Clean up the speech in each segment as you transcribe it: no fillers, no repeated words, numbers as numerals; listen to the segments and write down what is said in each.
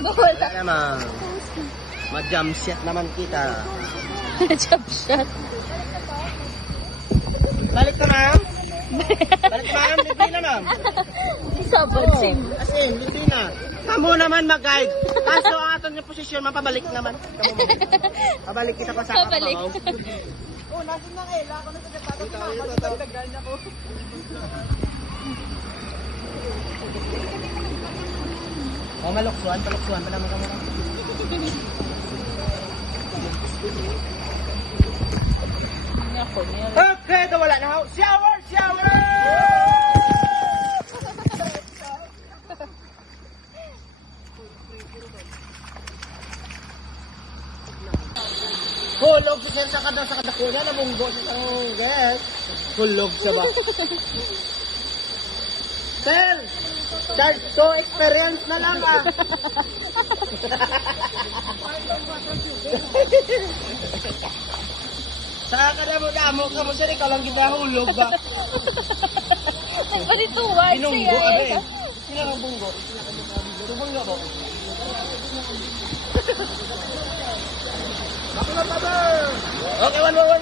Wala naman. Ma-jump shot naman kita. Jump shot. Balik ka, ma'am. Balik ka, ma'am. Libre na, ma'am. Sabatsing. As in, libre na. Kamu naman mag-guide. Kaso ang aton yung posisyon, mapabalik naman. Pabalik kita pa sa Pabalik. Oh, nasin na kayo. Lako na sa kapatid. Magdagdagan ako. O, maluksuan pa naman kamo. Okay, ito wala na ako. Shower! Hulog si Sir sa kadakuna na munggo sa isang guest. Hulog siya ba? Sir! Charge to experience na lang ah. Saka ka na mo damo ka mo sir, ikaw lang ginahulog ba? Nagpanituwag Binunggo siya ano eh. eh. Sino ang bunggo? Bunggo ba? Ako na pa. Okay, one more.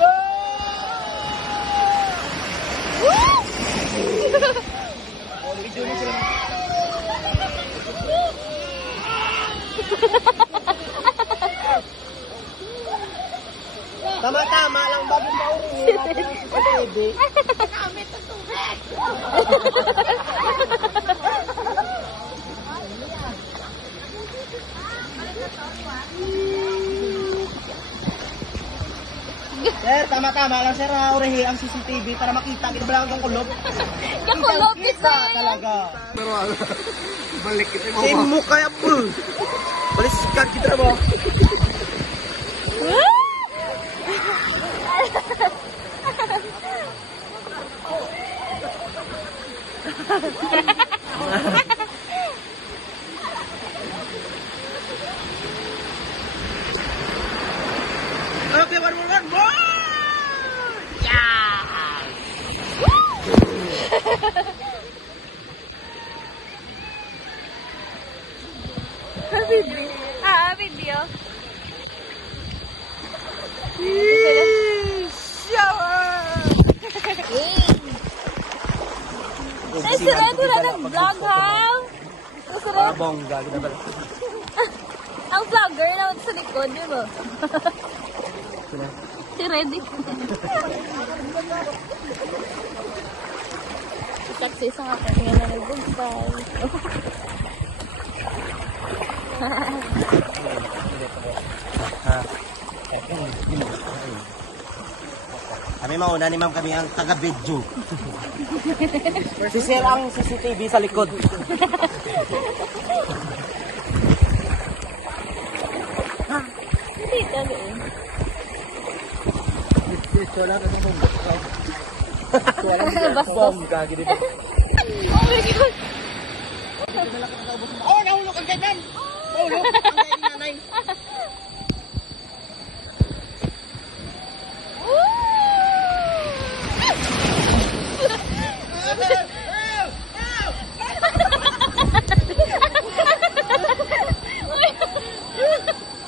Oh, video na sila. Tama-tama lang bago mauwi. Pwede. Kami tutubig. Sir, tama-tama lang sir, urihi ang CCTV para makita kita ba ang kulob? Kakulob Kita talaga. Pero balik kita mo. Sa mo kaya po. Baliskad kita ba? Okay, one more. Yeah! Video. Ay, sirad, wala nag-vlog, ha? Sirad, Bongga, kita ba? ang vlogger na sa likod, di ba? Si Reddy. Success ang akin nga na nag-goodbye. Kami mauna ni ma'am, kami ang taga-video. Si Sir ang CCTV sa likod. Hindi talo eh. Wala ka itong bongga. Basta. Gagi dito. Oh my God! Oh, nahulog ang ganyan! Nahulog ang nanay.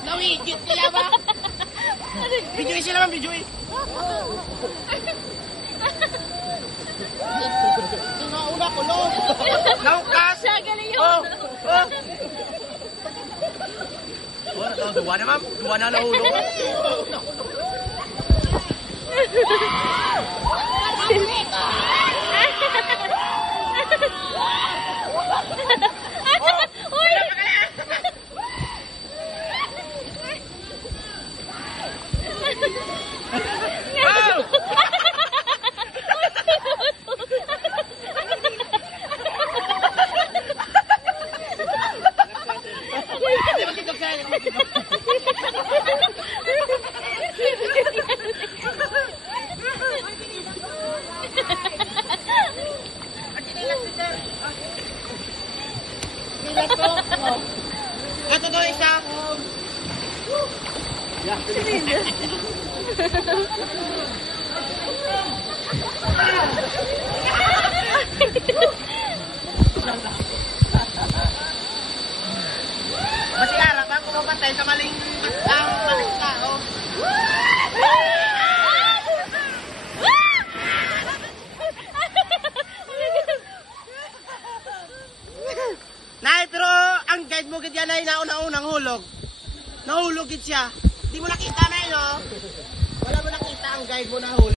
Nawigit sila ba? Videoin sila man, videoin. Una ko, no? Naukas! Siya, galing yun. Duwa na, ma'am. Duwa na nahulog. Ito to isa. Kasi harap ang kumapatay sa maling tao. Nay, pero ang guide mo gid yan ay nauna-unang hulog. Nahulog gid siya. Di mo nakita na no? Wala mo nakita ang guide mo na hulog.